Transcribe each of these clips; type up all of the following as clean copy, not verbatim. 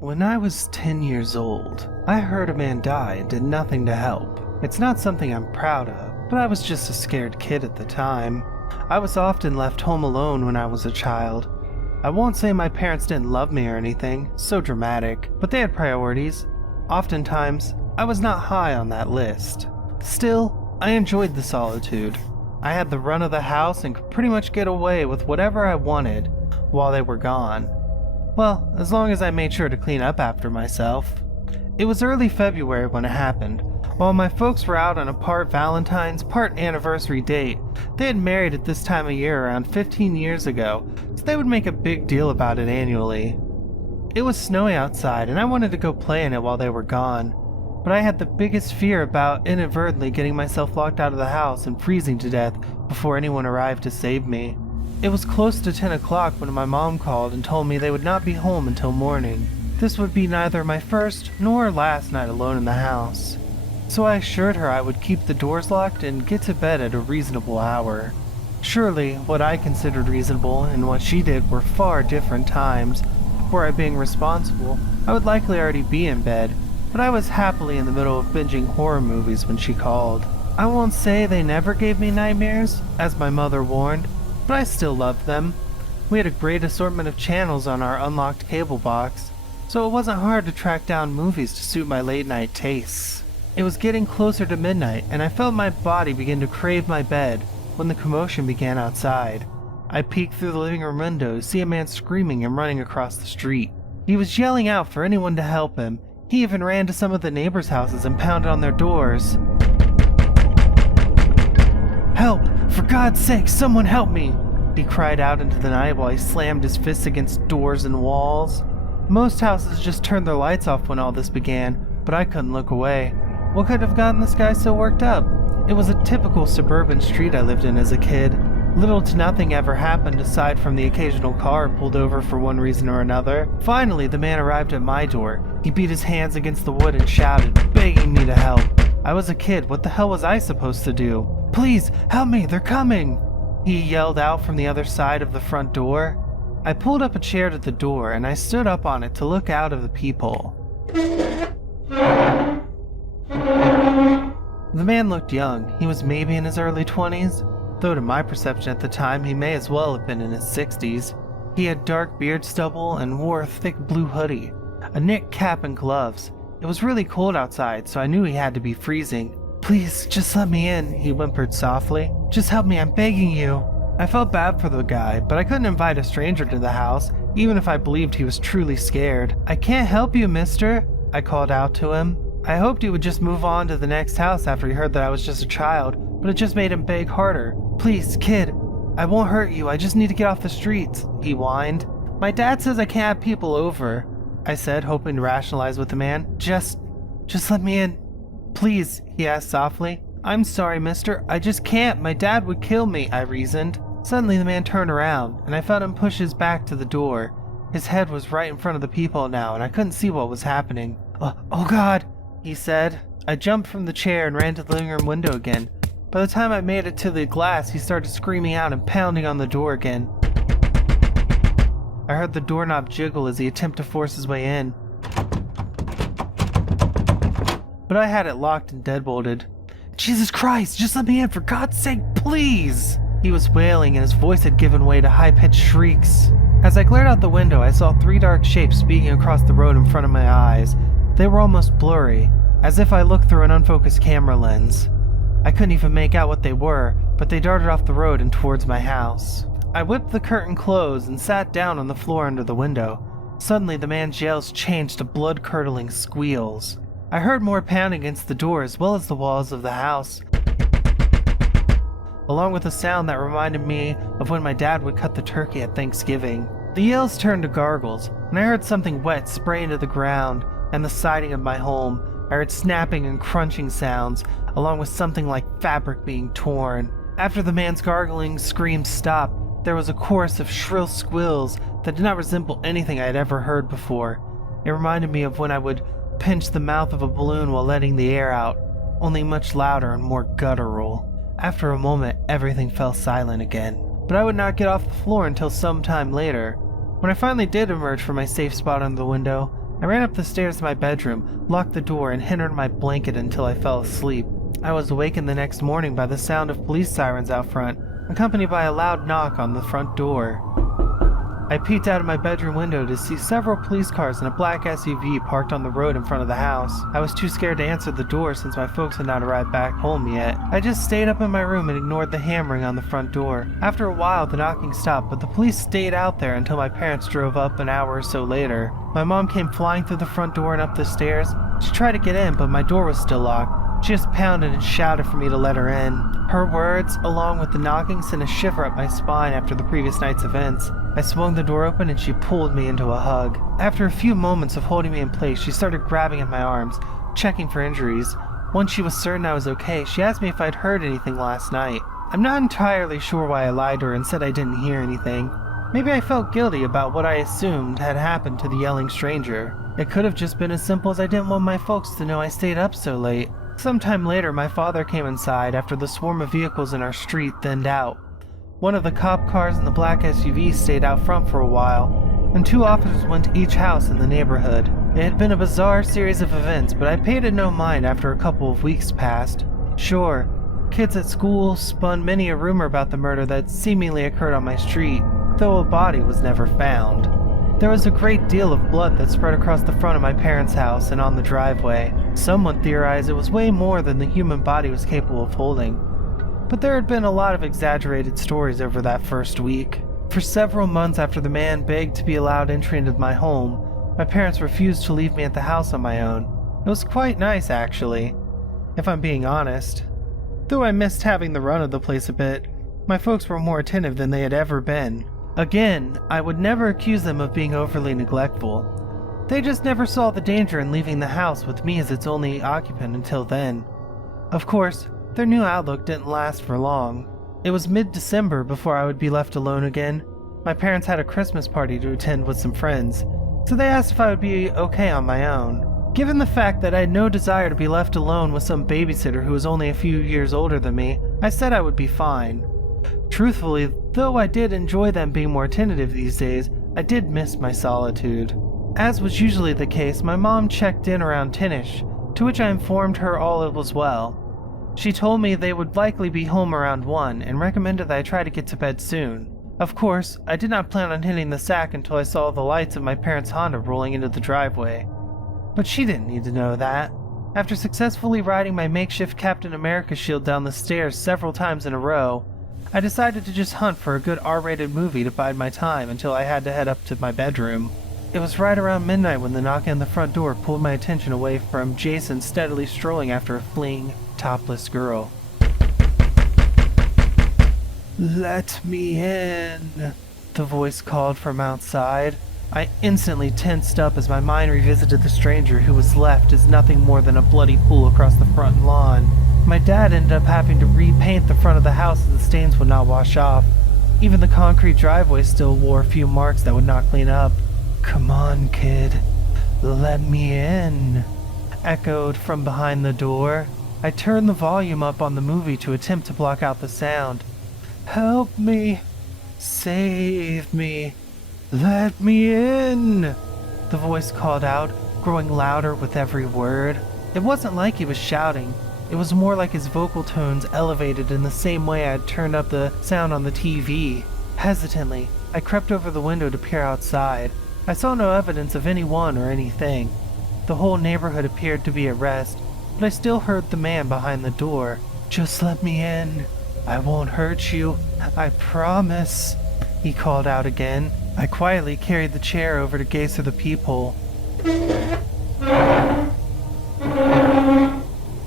When I was 10 years old, I heard a man die and did nothing to help. It's not something I'm proud of, but I was just a scared kid at the time. I was often left home alone when I was a child. I won't say my parents didn't love me or anything, so dramatic, but they had priorities. Oftentimes, I was not high on that list. Still, I enjoyed the solitude. I had the run of the house and could pretty much get away with whatever I wanted while they were gone. Well, as long as I made sure to clean up after myself. It was early February when it happened. While my folks were out on a part Valentine's, part anniversary date, they had married at this time of year around 15 years ago, so they would make a big deal about it annually. It was snowy outside and I wanted to go play in it while they were gone, but I had the biggest fear about inadvertently getting myself locked out of the house and freezing to death before anyone arrived to save me. It was close to 10 o'clock when my mom called and told me they would not be home until morning. This would be neither my first nor last night alone in the house. So I assured her I would keep the doors locked and get to bed at a reasonable hour. Surely, what I considered reasonable and what she did were far different times. Were I being responsible, I would likely already be in bed, but I was happily in the middle of binging horror movies when she called. I won't say they never gave me nightmares, as my mother warned, but I still loved them. We had a great assortment of channels on our unlocked cable box, so it wasn't hard to track down movies to suit my late night tastes. It was getting closer to midnight, and I felt my body begin to crave my bed when the commotion began outside. I peeked through the living room window to see a man screaming and running across the street. He was yelling out for anyone to help him. He even ran to some of the neighbors' houses and pounded on their doors. "Help! For God's sake, someone help me!" he cried out into the night while he slammed his fists against doors and walls. Most houses just turned their lights off when all this began, but I couldn't look away. What could have gotten this guy so worked up? It was a typical suburban street I lived in as a kid. Little to nothing ever happened aside from the occasional car pulled over for one reason or another. Finally, the man arrived at my door. He beat his hands against the wood and shouted, begging me to help. I was a kid. What the hell was I supposed to do? "Please, help me, they're coming!" he yelled out from the other side of the front door. I pulled up a chair to the door and I stood up on it to look out of the peephole. The man looked young. He was maybe in his early 20s, though to my perception at the time he may as well have been in his 60s. He had dark beard stubble and wore a thick blue hoodie, a knit cap and gloves. It was really cold outside, so I knew he had to be freezing. "Please, just let me in," he whimpered softly. "Just help me, I'm begging you." I felt bad for the guy, but I couldn't invite a stranger to the house, even if I believed he was truly scared. "I can't help you, mister," I called out to him. I hoped he would just move on to the next house after he heard that I was just a child, but it just made him beg harder. "Please, kid, I won't hurt you, I just need to get off the streets," he whined. "My dad says I can't have people over," I said, hoping to rationalize with the man. Just let me in. "Please," he asked softly. "I'm sorry, mister, I just can't, my dad would kill me," I reasoned. Suddenly the man turned around, and I felt him push his back to the door. His head was right in front of the peephole now, and I couldn't see what was happening. Oh God," he said. I jumped from the chair and ran to the living room window again. By the time I made it to the glass, he started screaming out and pounding on the door again. I heard the doorknob jiggle as he attempted to force his way in, but I had it locked and deadbolted. "Jesus Christ, just let me in, for God's sake, please!" He was wailing and his voice had given way to high-pitched shrieks. As I glared out the window, I saw 3 dark shapes speeding across the road in front of my eyes. They were almost blurry, as if I looked through an unfocused camera lens. I couldn't even make out what they were, but they darted off the road and towards my house. I whipped the curtain closed and sat down on the floor under the window. Suddenly the man's yells changed to blood-curdling squeals. I heard more pounding against the door as well as the walls of the house, along with a sound that reminded me of when my dad would cut the turkey at Thanksgiving. The yells turned to gargles, and I heard something wet spray into the ground and the siding of my home. I heard snapping and crunching sounds, along with something like fabric being torn. After the man's gargling screams stopped, there was a chorus of shrill squeals that did not resemble anything I had ever heard before. It reminded me of when I would pinch the mouth of a balloon while letting the air out, only much louder and more guttural. After a moment, everything fell silent again, but I would not get off the floor until some time later. When I finally did emerge from my safe spot under the window, I ran up the stairs to my bedroom, locked the door, and hid under my blanket until I fell asleep. I was awakened the next morning by the sound of police sirens out front, accompanied by a loud knock on the front door. I peeked out of my bedroom window to see several police cars and a black SUV parked on the road in front of the house. I was too scared to answer the door since my folks had not arrived back home yet. I just stayed up in my room and ignored the hammering on the front door. After a while, the knocking stopped, but the police stayed out there until my parents drove up an hour or so later. My mom came flying through the front door and up the stairs. She tried to get in, but my door was still locked. She just pounded and shouted for me to let her in. Her words, along with the knocking, sent a shiver up my spine after the previous night's events. I swung the door open and she pulled me into a hug. After a few moments of holding me in place, she started grabbing at my arms, checking for injuries. Once she was certain I was okay, she asked me if I'd heard anything last night. I'm not entirely sure why I lied to her and said I didn't hear anything. Maybe I felt guilty about what I assumed had happened to the yelling stranger. It could have just been as simple as I didn't want my folks to know I stayed up so late. Sometime later, my father came inside after the swarm of vehicles in our street thinned out. One of the cop cars and the black SUV stayed out front for a while, and 2 officers went to each house in the neighborhood. It had been a bizarre series of events, but I paid it no mind after a couple of weeks passed. Sure, kids at school spun many a rumor about the murder that seemingly occurred on my street, though a body was never found. There was a great deal of blood that spread across the front of my parents' house and on the driveway. Someone theorized it was way more than the human body was capable of holding. But there had been a lot of exaggerated stories over that first week. For several months after the man begged to be allowed entry into my home, my parents refused to leave me at the house on my own. It was quite nice, actually, if I'm being honest. Though I missed having the run of the place a bit, my folks were more attentive than they had ever been. Again, I would never accuse them of being overly neglectful. They just never saw the danger in leaving the house with me as its only occupant until then. Of course, their new outlook didn't last for long. It was mid-December before I would be left alone again. My parents had a Christmas party to attend with some friends, so they asked if I would be okay on my own. Given the fact that I had no desire to be left alone with some babysitter who was only a few years older than me, I said I would be fine. Truthfully, though I did enjoy them being more attentive these days, I did miss my solitude. As was usually the case, my mom checked in around 10ish, to which I informed her all was well. She told me they would likely be home around 1 and recommended that I try to get to bed soon. Of course, I did not plan on hitting the sack until I saw the lights of my parents' Honda rolling into the driveway. But she didn't need to know that. After successfully riding my makeshift Captain America shield down the stairs several times in a row, I decided to just hunt for a good R-rated movie to bide my time until I had to head up to my bedroom. It was right around midnight when the knock on the front door pulled my attention away from Jason steadily strolling after a fleeing, topless girl. "Let me in," the voice called from outside. I instantly tensed up as my mind revisited the stranger who was left as nothing more than a bloody pool across the front lawn. My dad ended up having to repaint the front of the house as the stains would not wash off. Even the concrete driveway still wore a few marks that would not clean up. "Come on, kid. Let me in," echoed from behind the door. I turned the volume up on the movie to attempt to block out the sound. "Help me. Save me. Let me in," the voice called out, growing louder with every word. It wasn't like he was shouting. It was more like his vocal tones elevated in the same way I had turned up the sound on the TV. Hesitantly, I crept over the window to peer outside. I saw no evidence of anyone or anything. The whole neighborhood appeared to be at rest, but I still heard the man behind the door. "Just let me in. I won't hurt you. I promise," he called out again. I quietly carried the chair over to gaze through the peephole.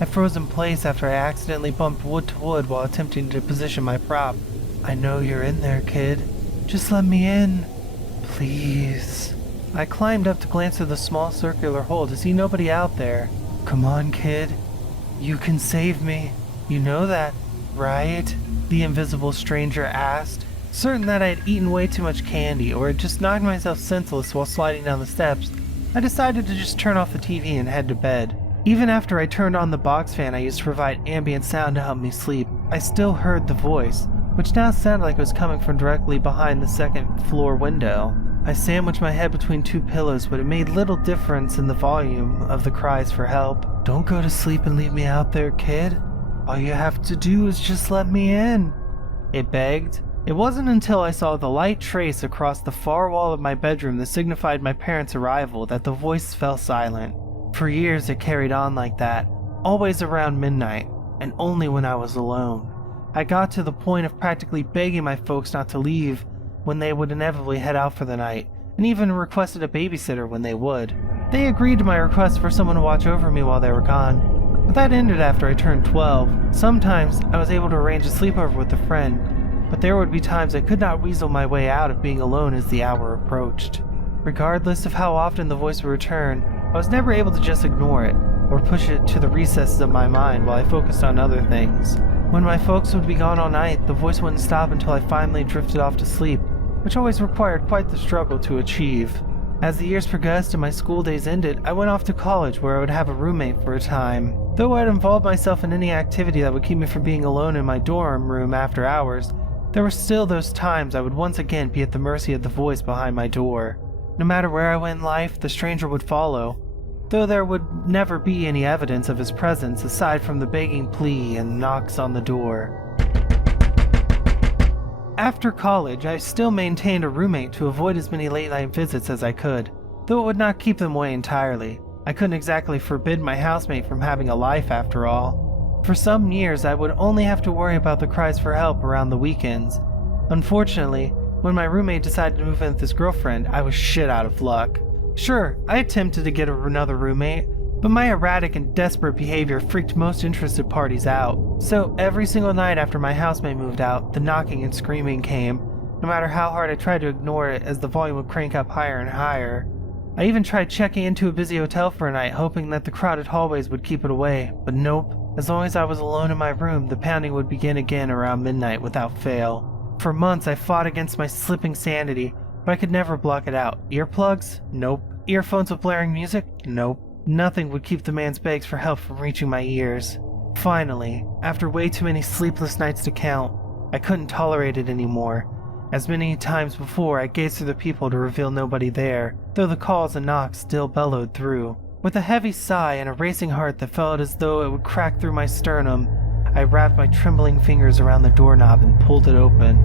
I froze in place after I accidentally bumped wood to wood while attempting to position my prop. "I know you're in there, kid. Just let me in. Please." I climbed up to glance through the small circular hole to see nobody out there. "Come on, kid. You can save me. You know that, right?" the invisible stranger asked. Certain that I had eaten way too much candy or had just knocked myself senseless while sliding down the steps, I decided to just turn off the TV and head to bed. Even after I turned on the box fan I used to provide ambient sound to help me sleep, I still heard the voice, which now sounded like it was coming from directly behind the second floor window. I sandwiched my head between two pillows, but it made little difference in the volume of the cries for help. "Don't go to sleep and leave me out there, kid. All you have to do is just let me in," it begged. It wasn't until I saw the light trace across the far wall of my bedroom that signified my parents' arrival that the voice fell silent. For years it carried on like that, always around midnight, and only when I was alone. I got to the point of practically begging my folks not to leave when they would inevitably head out for the night, and even requested a babysitter when they would. They agreed to my request for someone to watch over me while they were gone, but that ended after I turned 12. Sometimes I was able to arrange a sleepover with a friend, but there would be times I could not weasel my way out of being alone as the hour approached. Regardless of how often the voice would return, I was never able to just ignore it, or push it to the recesses of my mind while I focused on other things. When my folks would be gone all night, the voice wouldn't stop until I finally drifted off to sleep, which always required quite the struggle to achieve. As the years progressed and my school days ended, I went off to college where I would have a roommate for a time. Though I'd involved myself in any activity that would keep me from being alone in my dorm room after hours, there were still those times I would once again be at the mercy of the voice behind my door. No matter where I went in life, the stranger would follow, though there would never be any evidence of his presence aside from the begging plea and knocks on the door. After college, I still maintained a roommate to avoid as many late-night visits as I could, though it would not keep them away entirely. I couldn't exactly forbid my housemate from having a life after all. For some years, I would only have to worry about the cries for help around the weekends. Unfortunately, when my roommate decided to move in with his girlfriend, I was shit out of luck. Sure, I attempted to get another roommate, but my erratic and desperate behavior freaked most interested parties out. So every single night after my housemate moved out, the knocking and screaming came, no matter how hard I tried to ignore it as the volume would crank up higher and higher. I even tried checking into a busy hotel for a night, hoping that the crowded hallways would keep it away, but nope. As long as I was alone in my room, the pounding would begin again around midnight without fail. For months I fought against my slipping sanity, but I could never block it out. Earplugs? Nope. Earphones with blaring music? Nope. Nothing would keep the man's begs for help from reaching my ears. Finally, after way too many sleepless nights to count, I couldn't tolerate it anymore. As many times before, I gazed through the peephole to reveal nobody there, though the calls and knocks still bellowed through. With a heavy sigh and a racing heart that felt as though it would crack through my sternum, I wrapped my trembling fingers around the doorknob and pulled it open.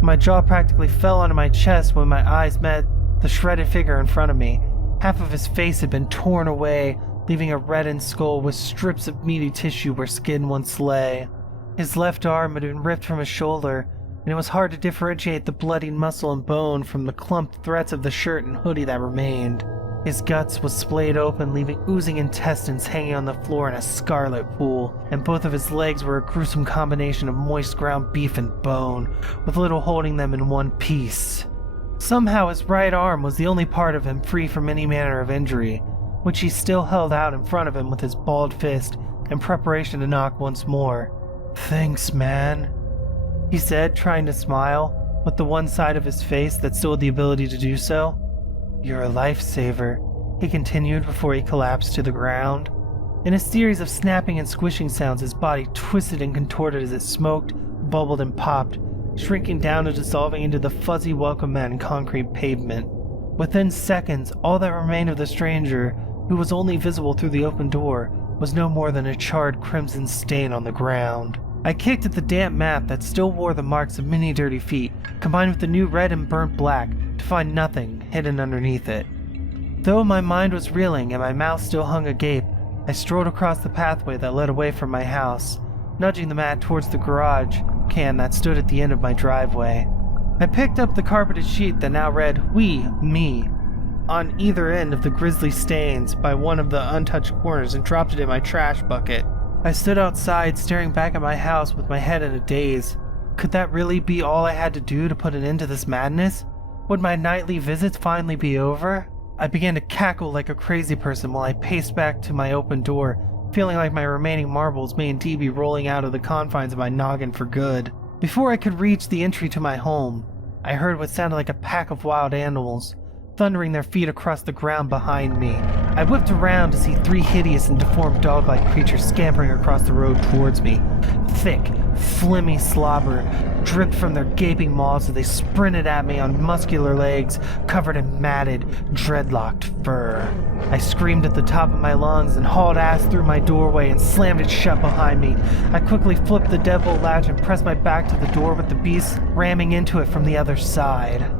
My jaw practically fell onto my chest when my eyes met the shredded figure in front of me. Half of his face had been torn away, leaving a reddened skull with strips of meaty tissue where skin once lay. His left arm had been ripped from his shoulder, and it was hard to differentiate the bloodied muscle and bone from the clumped threads of the shirt and hoodie that remained. His guts was splayed open, leaving oozing intestines hanging on the floor in a scarlet pool, and both of his legs were a gruesome combination of moist ground beef and bone, with little holding them in one piece. Somehow his right arm was the only part of him free from any manner of injury, which he still held out in front of him with his balled fist in preparation to knock once more. "Thanks, man," he said, trying to smile, with the one side of his face that still had the ability to do so. "You're a lifesaver," he continued before he collapsed to the ground. In a series of snapping and squishing sounds, his body twisted and contorted as it smoked, bubbled, and popped, shrinking down and dissolving into the fuzzy welcome mat and concrete pavement. Within seconds, all that remained of the stranger, who was only visible through the open door, was no more than a charred crimson stain on the ground. I kicked at the damp mat that still wore the marks of many dirty feet, combined with the new red and burnt black, to find nothing hidden underneath it. Though my mind was reeling and my mouth still hung agape, I strolled across the pathway that led away from my house, nudging the mat towards the garage can that stood at the end of my driveway. I picked up the carpeted sheet that now read, "We, Me," on either end of the grisly stains by one of the untouched corners and dropped it in my trash bucket. I stood outside staring back at my house with my head in a daze. Could that really be all I had to do to put an end to this madness? Would my nightly visits finally be over? I began to cackle like a crazy person while I paced back to my open door, feeling like my remaining marbles may indeed be rolling out of the confines of my noggin for good. Before I could reach the entry to my home, I heard what sounded like a pack of wild animals, thundering their feet across the ground behind me. I whipped around to see 3 hideous and deformed dog-like creatures scampering across the road towards me. thick, phlegmy slobber dripped from their gaping maws as they sprinted at me on muscular legs covered in matted, dreadlocked fur. I screamed at the top of my lungs and hauled ass through my doorway and slammed it shut behind me. I quickly flipped the deadbolt latch and pressed my back to the door with the beast ramming into it from the other side.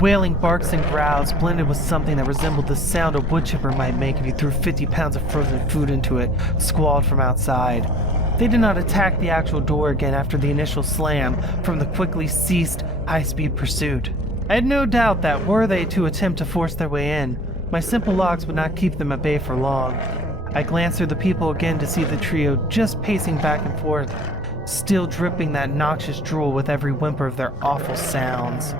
Wailing barks and growls blended with something that resembled the sound a wood chipper might make if you threw 50 pounds of frozen food into it, squalled from outside. They did not attack the actual door again after the initial slam from the quickly ceased high-speed pursuit. I had no doubt that were they to attempt to force their way in, my simple locks would not keep them at bay for long. I glanced through the peephole again to see the trio just pacing back and forth, still dripping that noxious drool with every whimper of their awful sounds.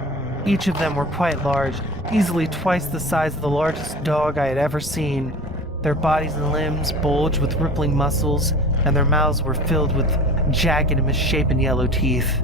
Each of them were quite large, easily twice the size of the largest dog I had ever seen. Their bodies and limbs bulged with rippling muscles, and their mouths were filled with jagged and misshapen yellow teeth.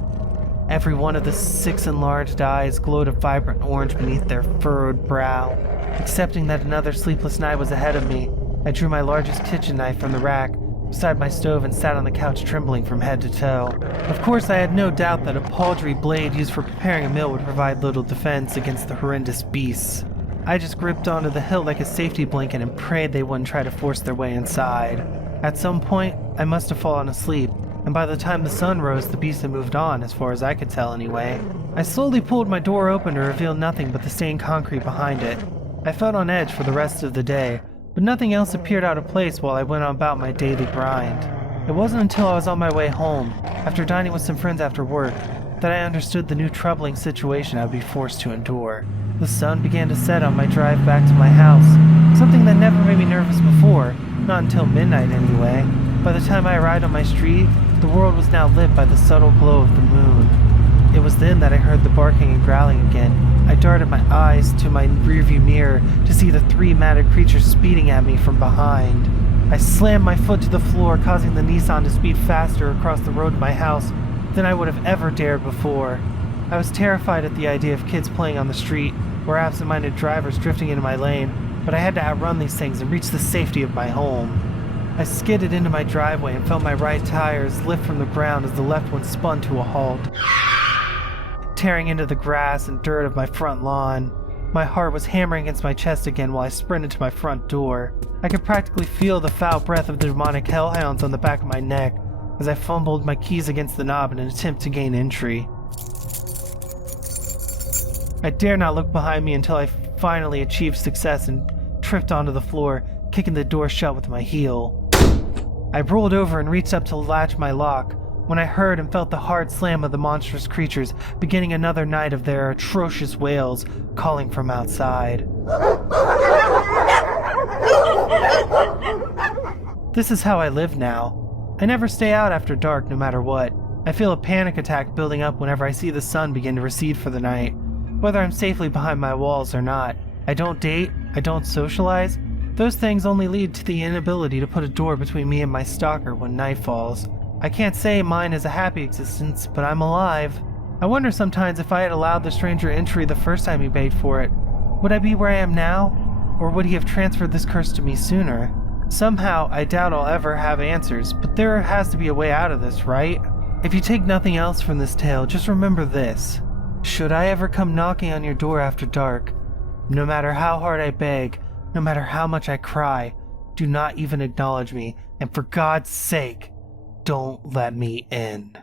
Every one of the 6 enlarged eyes glowed a vibrant orange beneath their furrowed brow. Accepting that another sleepless night was ahead of me, I drew my largest kitchen knife from the rack beside my stove and sat on the couch trembling from head to toe. Of course, I had no doubt that a paltry blade used for preparing a meal would provide little defense against the horrendous beasts. I just gripped onto the hilt like a safety blanket and prayed they wouldn't try to force their way inside. At some point, I must have fallen asleep, and by the time the sun rose, the beast had moved on, as far as I could tell anyway. I slowly pulled my door open to reveal nothing but the stained concrete behind it. I felt on edge for the rest of the day, but nothing else appeared out of place while I went on about my daily grind. It wasn't until I was on my way home, after dining with some friends after work, that I understood the new troubling situation I would be forced to endure. The sun began to set on my drive back to my house, something that never made me nervous before, not until midnight anyway. By the time I arrived on my street, the world was now lit by the subtle glow of the moon. It was then that I heard the barking and growling again. I darted my eyes to my rearview mirror to see the 3 matted creatures speeding at me from behind. I slammed my foot to the floor, causing the Nissan to speed faster across the road to my house than I would have ever dared before. I was terrified at the idea of kids playing on the street or absent-minded drivers drifting into my lane, but I had to outrun these things and reach the safety of my home. I skidded into my driveway and felt my right tires lift from the ground as the left one spun to a halt, tearing into the grass and dirt of my front lawn. My heart was hammering against my chest again while I sprinted to my front door. I could practically feel the foul breath of the demonic hellhounds on the back of my neck as I fumbled my keys against the knob in an attempt to gain entry. I dare not look behind me until I finally achieved success and tripped onto the floor, kicking the door shut with my heel. I rolled over and reached up to latch my lock when I heard and felt the hard slam of the monstrous creatures beginning another night of their atrocious wails calling from outside. This is how I live now. I never stay out after dark no matter what. I feel a panic attack building up whenever I see the sun begin to recede for the night, whether I'm safely behind my walls or not. I don't date, I don't socialize. Those things only lead to the inability to put a door between me and my stalker when night falls. I can't say mine is a happy existence, but I'm alive. I wonder sometimes if I had allowed the stranger entry the first time he begged for it, would I be where I am now? Or would he have transferred this curse to me sooner? Somehow, I doubt I'll ever have answers, but there has to be a way out of this, right? If you take nothing else from this tale, just remember this. Should I ever come knocking on your door after dark, no matter how hard I beg, no matter how much I cry, do not even acknowledge me, and for God's sake, don't let me in.